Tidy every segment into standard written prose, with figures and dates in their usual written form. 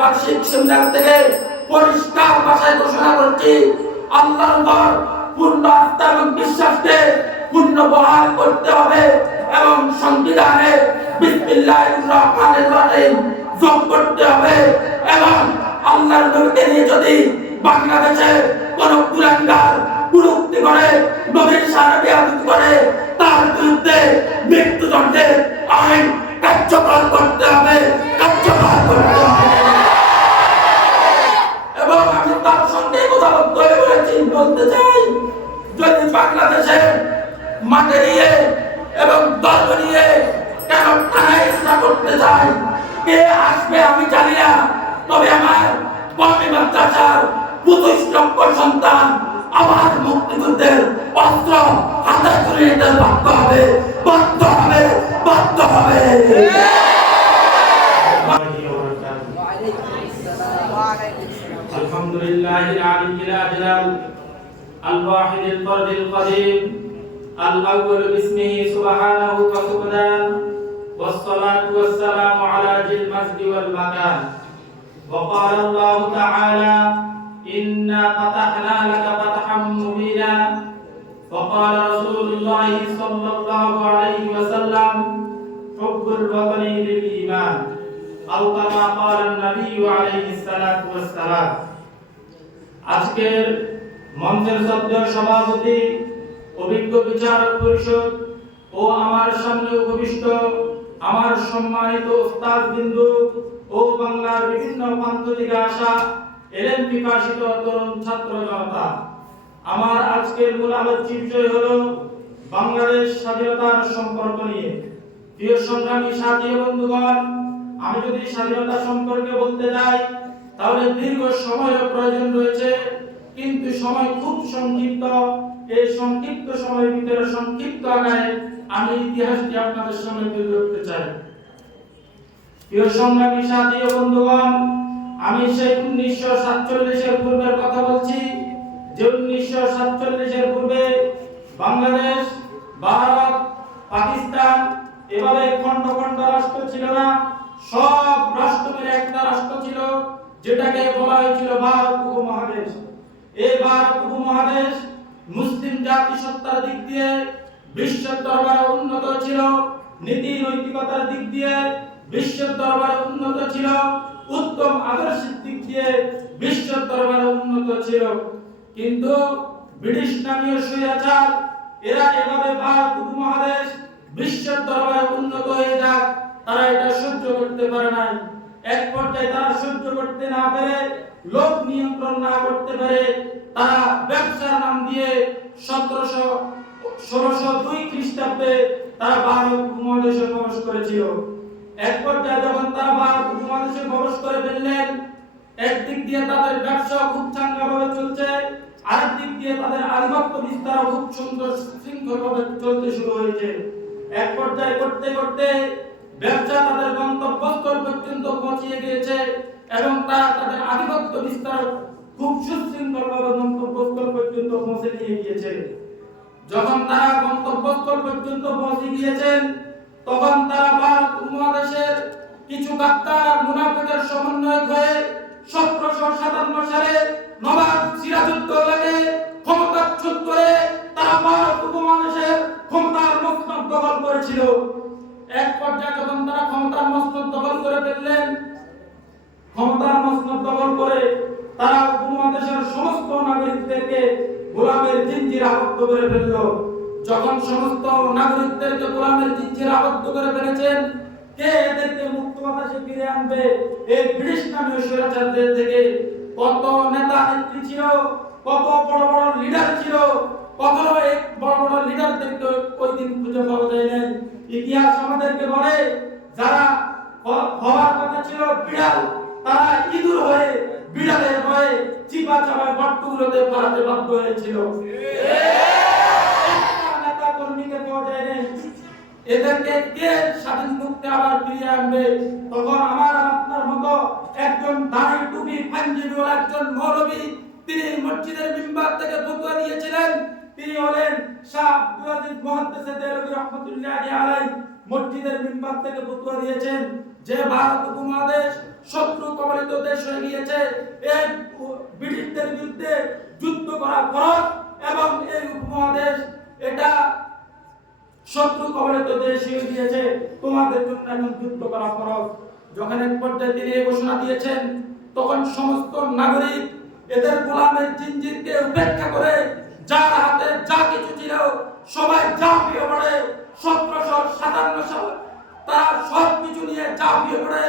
বার্ষিক সেমিনার থেকে পরিষ্কার ভাষায় ঘোষণা করছি, আল্লাহর উপর পূর্ণ আস্থা এবং বিশ্বাসকে পূর্ণ বহাল করতে হবে এবং সংবিধানে বিসমিল্লাহির রহমানির রহিম যোগ করতে হবে এবং আল্লাহর নবীকে নিয়ে যদি বাংলাদেশে কোন কুলাঙ্গার কুলুক্তি করে নবীর শানে বেয়াদবি করে তার বিরুদ্ধে মৃত্যুদণ্ডের আইন কার্যকর করতে হবে, কার্যকর করতে হবে। এবং আমি তার সঙ্গে কথাবদ্ধ হয়ে বলতে চাই, যদি বাংলাদেশে মাঠে নিয়ে এবং দল নিয়ে কেন থানায় ইচ্ছা করতে চাই, কে আসবে আমি জানি না, তবে আমার কওমি মাদ্রাসার 25 লক্ষ সন্তান আমার মুক্তিযুদ্ধের অস্ত্র হাতে তুলে নিতে বাধ্য হবে, বাধ্য হবে, বাধ্য হবে। আলহামদুলিল্লাহিল আলিয়্যিল আজলাল আল ওয়াহিদিল ফারদিল কাদিম আল আউয়াল বিসমিহি সুবহানাহু ওয়া সুবহান ওয়াস সালাতু ওয়াস সালামু আলা জিল মাসদি ওয়াল মাকান ওয়া ক্বালা আল্লাহু তাআলা ইন্না ফাতাহনা লাকা ফাতহাম মুবিনা ওয়া ক্বালা রাসূলুল্লাহি সাল্লাল্লাহু আলাইহি ওয়া সাল্লাম হুব্বুল ওয়াতানি লিল ঈমান আও কামা ক্বালা নবী আলাইহিস সালাতু ওয়াস সালাম। আজকের মঞ্চের সদস্য সভাপতি, অভিজ্ঞ বিচারক পরিষদ ও আমার সামনে উপবিষ্ট আমার সম্মানিত ওস্তাদ বিন্দু ও বাংলার বিভিন্ন প্রান্ত থেকে আসা এলএম বিকাশিত তরুণ ছাত্র জনতা, আমার আজকের মূল আলোচ্য বিষয় হলো বাংলাদেশ স্বাধীনতার সম্পর্ক নিয়ে। প্রিয় সংগ্রামী সাথী বন্ধুগণ, আমি যদি স্বাধীনতা সম্পর্কে বলতে যাই তাহলে দীর্ঘ সময়ের প্রয়োজন রয়েছে, কিন্তু সময় খুব সংক্ষিপ্ত। এই সংক্ষিপ্ত সময়ের ভিতরে সংক্ষিপ্ত আকারে আমি ইতিহাসটি আপনাদের সামনে তুলে ধরতে চাই। প্রিয় সংগ্রামী সাথী বন্ধুগণ, আমি সেই 1947 পূর্বের কথা বলছি, যে 1947 পূর্বে বাংলাদেশ, ভারত, পাকিস্তান এভাবে খন্ড খন্ড রাষ্ট্র ছিল না, সব রাষ্ট্র মিলে একটা রাষ্ট্র ছিল, যেটাকে বলা হয়েছিল ভারত উপমহাদেশ। এই ভারত উপমহাদেশ মুসলিম জাতিসত্তার দিক দিয়ে বিশ্বের দরবারে উন্নত ছিল, নীতি নৈতিকতার দিক দিয়ে বিশ্বের দরবারে উন্নত ছিল, উত্তম আদর্শের দিক দিয়ে বিশ্বের দরবারে উন্নত ছিল। কিন্তু ব্রিটিশ নামীয় স্বৈরাচার এরা এভাবে ভারত উপমহাদেশ বিশ্বের দরবারে উন্নত হয়ে যাক, তারা এটা সহ্য করতে পারে নাই। এক পর্যায়ে তারা সহ্য করতে না পেরে, লোক নিয়ন্ত্রণ না করতে পেরে, তারা ব্যবসার নাম দিয়ে 1602 খ্রিস্টাব্দে তারা ভারত উপমহাদেশে প্রবেশ করেছিল। এক পর্যায়ে যখন তারা ভারত উপমহাদেশে প্রবেশ করে ফেললেন, একদিক দিয়ে তাদের ব্যবসা খুব চাঙ্গাভাবে চলছে, আরেক দিক দিয়ে তাদের আধিপত্য বিস্তার খুব সুন্দর শৃঙ্খলভাবে চলতে শুরু হয়েছে। এক পর্যায়ে করতে করতে ব্যবসা তাদের গন্তব্যস্থল পর্যন্ত পৌঁছে গিয়েছে এবং তারা তাদের আধিপত্য বিস্তার খুব সুশৃঙ্খলভাবে গন্তব্যস্থল পর্যন্ত পৌঁছে নিয়ে গিয়েছে। যখন তারা গন্তব্যস্থল পর্যন্ত পৌঁছে গিয়েছেন, তখন তারা ভারত উপমহাদেশের কিছু গাদ্দার আর মুনাফিকের সমন্বয় হয়ে 1757 সালে নবাব সিরাজউদ্দৌলাকে ক্ষমতাচ্যুত করে তারা ভারত উপমহাদেশের ক্ষমতার মসনদ দখল করেছিল। এক পর্যায়ে যখন তারা ক্ষমতার মসনদ দখল করে ফেললেন, ক্ষমতার মসনদ দখল করে তারা উপমহাদেশের সমস্ত নাগরিকদেরকে গোলামের জিঞ্জিরে আবদ্ধ করে ফেলল। যখন সমস্ত নাগরিকদেরকে গোলামের জিঞ্জিরে আবদ্ধ করে ফেলেছেন, কে এদেরকে মুক্ত বাতাসে ফিরে আনবে? এই ব্রিটিশ নামীয় স্বৈরাচারদের থেকে কত নেতা নেত্রী ছিল, কত বড় বড় লিডার ছিল, কত বড় বড় লিডারদেরকে ওই দিন খুঁজে পাওয়া যায় নাই। ইতিহাস আমাদেরকে বলে, যারা হওয়ার কথা ছিল বিড়াল, তারা ইঁদুর হয়ে বিড়ালের ভয়ে চিপা চাপায় গর্তগুলোতে পালাতে বাধ্য হয়েছিল। নেতা কর্মীকে পাওয়া যায় নাই। এদেরকে কে স্বাধীন মুক্তি আবার ফিরিয়ে আনবে? তখন আমার আপনার মতো একজন দাড়ি টুপি পাঞ্জাবি ওয়ালা একজন মৌলবী, তিনি মসজিদের মিম্বার থেকে ফতোয়া দিয়েছিলেন। তিনি হলেন শাহ আব্দুল আজিজ মুহাদ্দিস দেহলভী রাহমাতুল্লাহি আলাইহি। মসজিদের মিম্বার থেকে ফতোয়া দিয়েছেন, যে ভারত উপমহাদেশ শত্রু কবলিত দেশ হয়ে গিয়েছে, এই ব্রিটিশদের বিরুদ্ধে যুদ্ধ করা ফরজ এবং এই উপমহাদেশ এটা শত্রু কবলিত দেশ হয়ে গিয়েছে, তোমাদের জন্য এখন যুদ্ধ করা ফরজ। যখন এক পর্যায়ে তিনি এই ঘোষণা দিয়েছেন, তখন সমস্ত নাগরিক এদের গোলামের জিনজিরকে উপেক্ষা করে যার হাতে যা কিছু ছিল সবাই ঝাঁপিয়ে পড়ে 1757 সাল তারা সব কিছু নিয়ে ঝাঁপিয়ে পড়ে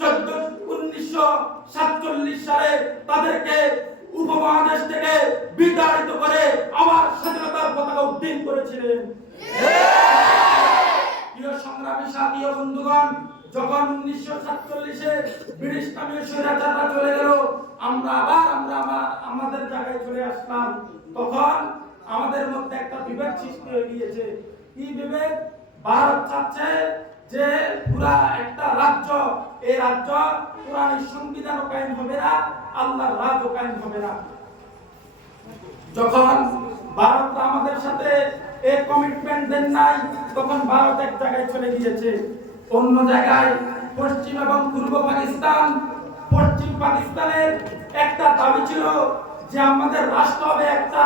1947 সালে তাদেরকে উপমহাদেশ থেকে বিতাড়িত করে আবার স্বাধীনতার পতাকা উড্ডীন করেছিলেন। প্রিয় সংগ্রামী সাথী ও বন্ধুগণ, যখন 1947-এ ব্রিটিশ নামীয় স্বৈরাচাররা চলে গেল, আমরা আমাদের জায়গায় চলে আসলাম। তখন আমাদের মধ্যে একটা বিভেদ সৃষ্টি হয়ে গিয়েছে। কি বিভেদ? ভারত চাচ্ছে যে পুরা একটা রাজ্য, এই রাজ্য কোরআনের সংবিধান কায়েম হবে না, আল্লাহর রাজও কায়েম হবে না। যখন ভারত আমাদের সাথে এই কমিটমেন্ট দেন নাই, তখন ভারত এক জায়গায় চলে গিয়েছে। অন্য জায়গায় পশ্চিম এবং পূর্ব পাকিস্তান, পশ্চিম পাকিস্তানের একটা দাবি ছিল যে আমাদের রাষ্ট্র হবে একটা,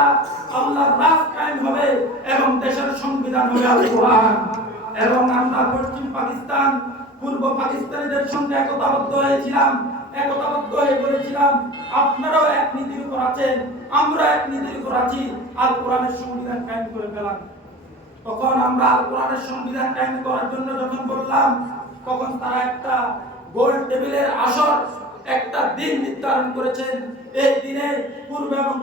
আল্লাহর রাজ কায়েম হবে এবং দেশের সংবিধান হবে আল কোরআন। এবং আমরা পশ্চিম পাকিস্তান পূর্ব পাকিস্তানিদের সঙ্গে একতাবদ্ধ হয়েছিলাম, একতাবদ্ধ হয়ে বলেছিলাম আপনারাও এক নীতির উপর আছেন, আমরা এক নীতির উপর আছি, আল কোরআনের সংবিধান কায়েম করে ফেলাম। তখন আমরা আল কোরআনের সংবিধান কায়েম করার জন্য যখন বললাম, তখন তারা একটা গোল টেবিলের আসর একটা দিন নির্ধারণ করেছেন। এই দিনে পূর্ব এবং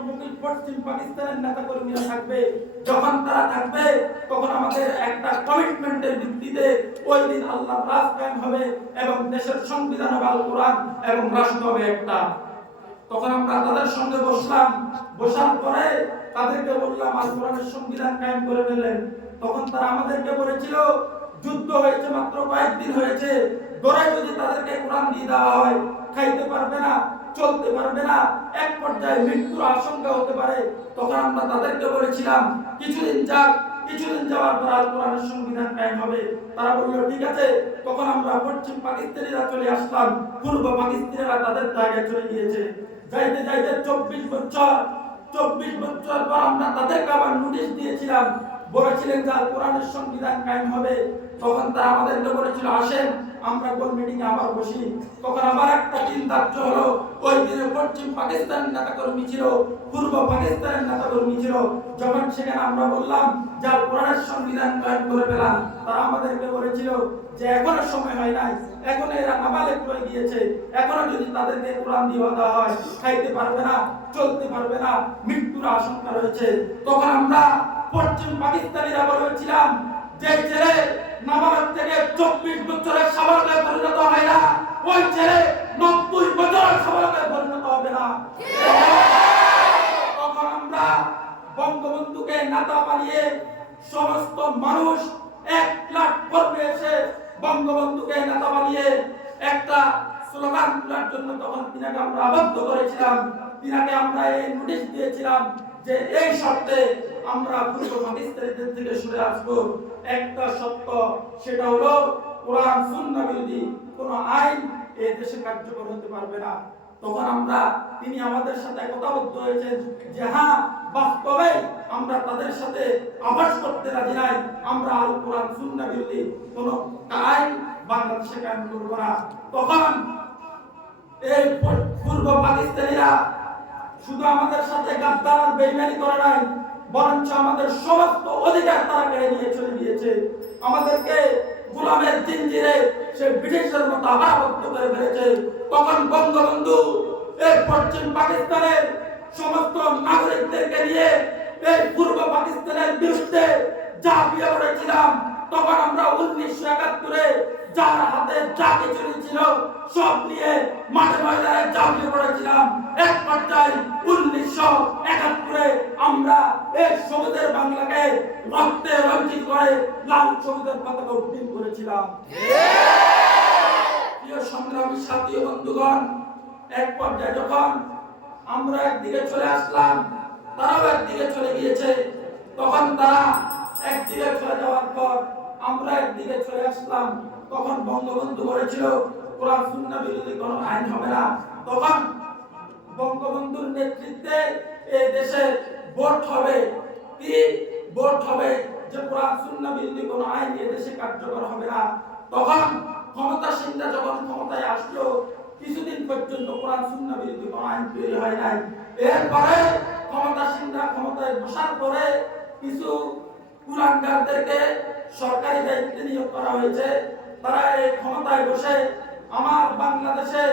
পশ্চিম পাকিস্তানের নেতা কর্মীরা থাকবে। যখন তারা থাকবে তখন আমাদের একটা কমিটমেন্টের ভিত্তিতে ওই দিন আল্লাহর রাজ কায়েম হবে এবং দেশের সংবিধান হবে আল কোরআন এবং রাষ্ট্র হবে একটা। তখন আমরা তাদের সঙ্গে বসলাম, বসার পরে তাদেরকে বললাম আল কোরআনের সংবিধান কায়েম করে ফেলেন। তখন তারা আমাদেরকে বলেছিল যুদ্ধ হয়েছে মাত্র কয়েকদিন হয়েছে, ধরে যদি তাদেরকে কোরআন দিয়ে দেওয়া হয় খাইতে পারবে না, চলতে পারবে না, এক পর্যায়ে মৃত্যুর আশঙ্কা হতে পারে। তখন আমরা তাদেরকে বলেছিলাম কিছুদিন যাক, কিছুদিন যাওয়ার পর আল কোরআনের সংবিধান কায়েম হবে। তারা বলল ঠিক আছে। তখন আমরা পশ্চিম পাকিস্তানিরা চলে আসলাম, পূর্ব পাকিস্তানিরা তাদের জায়গায় চলে গিয়েছে। যাইতে যাইতে 24 বছর পর আমরা তাদেরকে আবার নোটিশ দিয়েছিলাম, বলেছিলেন যে আল কোরআনের সংবিধান কায়েম হবে। তখন তারা আমাদেরকে বলেছিল আসেন আমরা গোল মিটিং এ আবার বসি। তখন আবার একটা দিন ধার্য হলো। ওই দিনে পশ্চিম পাকিস্তানের নেতা কর্মী ছিল, পূর্ব পাকিস্তানের নেতা কর্মী ছিল। যখন সেখানে আমরা বললাম যে আল কোরআনের সংবিধান কায়েম করে ফেলাম, তারা আমাদেরকে বলেছিল যে এখনো সময় হয় নাই, এখন এরা নাবালেগ হয়ে গিয়েছে, এখনো যদি তাদেরকে কোরআন দিয়ে দেওয়া হয় খাইতে পারবে না, চলতে পারবে না, মৃত্যুর আশঙ্কা রয়েছে। তখন আমরা পশ্চিম পাকিস্তানিরা বলেছিলাম যে ছেলে নাবালক থেকে 24 বছরের সাবালকে পরিণত হয় না, ওই ছেলে 90 বছরের সাবালকে পরিণত হবে না। তখন আমরা বঙ্গবন্ধুকে নেতা বানিয়ে সমস্ত মানুষ এক প্ল্যাটফর্মে এসে বঙ্গবন্ধুকে নেতা বানিয়ে একটা স্লোগান তোলার জন্য তখন তিনাকে আমরা আবদ্ধ করেছিলাম। তিনাকে আমরা এই নোটিশ দিয়েছিলাম যে এই শর্তে আমরা পূর্ব পাকিস্তানিদের থেকে সরে আসবো। একটা সত্য, সেটা হলো কোরআন সুন্নাহ বিরোধী কোন আইন এই দেশে কার্যকর হতে পারবে না। তখন আমরা তিনি আমাদের সাথে একতাবদ্ধ হয়েছেন যে হ্যাঁ বাস্তবে আমরা তাদের সাথে আবাস করতে রাজি নাই, আমরা আল কোরআন সুন্নাহ বিরোধী কোন আইন বাংলাদেশে কায়েম করব না। তখন এই পূর্ব পাকিস্তানিরা শুধু আমাদের সাথে গাদ্দার আর বেইমানি করে নাই, বরঞ্চ আমাদের সমস্ত অধিকার তারা কেড়ে নিয়ে চলে গিয়েছে। আমাদেরকে গোলামের জিঞ্জিরে সে ব্রিটিশের মতো আবদ্ধ করে ফেলেছে। তখন বঙ্গবন্ধু এই পশ্চিম পাকিস্তানের সমস্ত নাগরিকদেরকে নিয়ে এই পূর্ব পাকিস্তানের বিরুদ্ধে ঝাঁপিয়ে পড়েছিলাম। তখন আমরা 1971-এ যার হাতে যা কিছু ছিল সব নিয়ে মাঠে ময়দানে ঝাঁপিয়ে পড়েছিলাম। এক পর্যায়ে 1971-এ আমরা এই সবুজের বাংলাকে রক্তে রঞ্জিত করে লাল সবুজের পতাকা উড্ডীন করেছিলাম। প্রিয় সংগ্রামী সাথী ও বন্ধুগণ, এক পর্যায়ে যখন আমরা একদিকে চলে আসলাম, তারাও একদিকে চলে গিয়েছে। তখন তারা একদিকে চলে যাওয়ার পর আমরা একদিকে চলে আসলাম। তখন বঙ্গবন্ধু বলেছিল কোরআন সুন্নাহ বিরোধী কোনো আইন হবে না। তখন বঙ্গবন্ধুর নেতৃত্বে এই দেশে ভোট হবে, কি ভোট হবে যে কোরআন সুন্নাহ বিরোধী কোনো আইন এই দেশে কার্যকর হবে না। তখন ক্ষমতাসীনরা যখন ক্ষমতায় আসলো কিছুদিন পর্যন্ত কোরআন সুন্নাহ বিরোধী কোনো আইন তৈরি হয় নাই। এরপরে ক্ষমতাসীনরা ক্ষমতায় বসার পরে কিছু কুলাঙ্গারদেরকে সরকারি দায়িত্বে নিয়োগ করা হয়েছে। তারা এই ক্ষমতায় বসে আমার বাংলাদেশে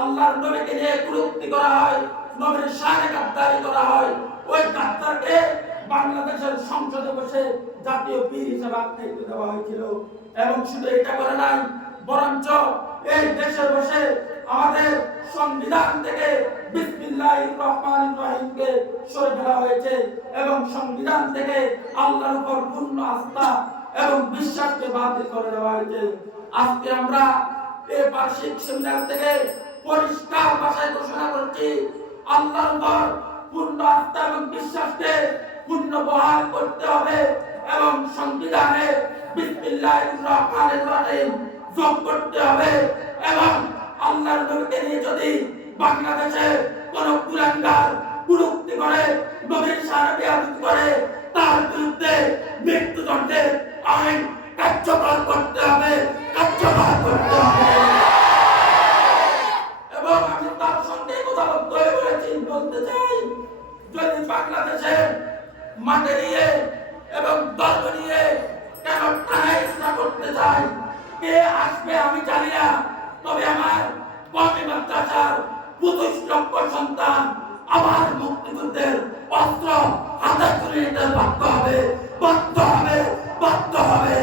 আল্লাহর নবীকে নিয়ে কুরুক্তি করা হয়, নবীর শানে গাদ্দারি করা হয়। ওই গাদ্দারকে বাংলাদেশের সংসদে বসে জাতীয় বীর হিসেবে আখ্যায়িত দেওয়া হয়েছিল। এবং শুধু এটা করে নাই, বরঞ্চ এই দেশে বসে আমাদের সংবিধান থেকে বিসমিল্লাহির রহমানির রহিমকে সরে ফেলা হয়েছে এবং সংবিধান থেকে আল্লাহর উপর পূর্ণ আস্থা এবং বিশ্বাসকে বাতিল করে দেওয়া হয়েছে। আজকে আমরা এই বার্ষিক সেমিনার থেকে পরিষ্কার ভাষায় ঘোষণা করছি, আল্লাহর উপর পূর্ণ আস্থা এবং বিশ্বাসকে পূর্ণ বহাল করতে হবে এবং সংবিধানে বিসমিল্লাহির রহমানির রহিম যোগ করতে হবে। এবং আল্লাহর নবীকে নিয়ে যদি বাংলাদেশে কোন কুলাঙ্গার কুরুক্তি করে, নবীর শানে বেয়াদবি করে, তার বিরুদ্ধে মৃত্যুদণ্ডের আইন কার্যকর করতে হবে, কার্যকর করতে হবে। এবং আমি তার সঙ্গে কথা বলতে চাই, যদি বাংলাদেশে মাঠে নিয়ে এবং ধর্ম নিয়ে কেন টানা করতে চাই, কে আসবে আমি জানি না। তবে আমার কওমি মাদ্রাসার 25 লক্ষ সন্তান আমার মুক্তিযুদ্ধের অস্ত্র হাতে তুলে নিতে বাধ্য হবে, বাধ্য হবে, বাধ্য হবে।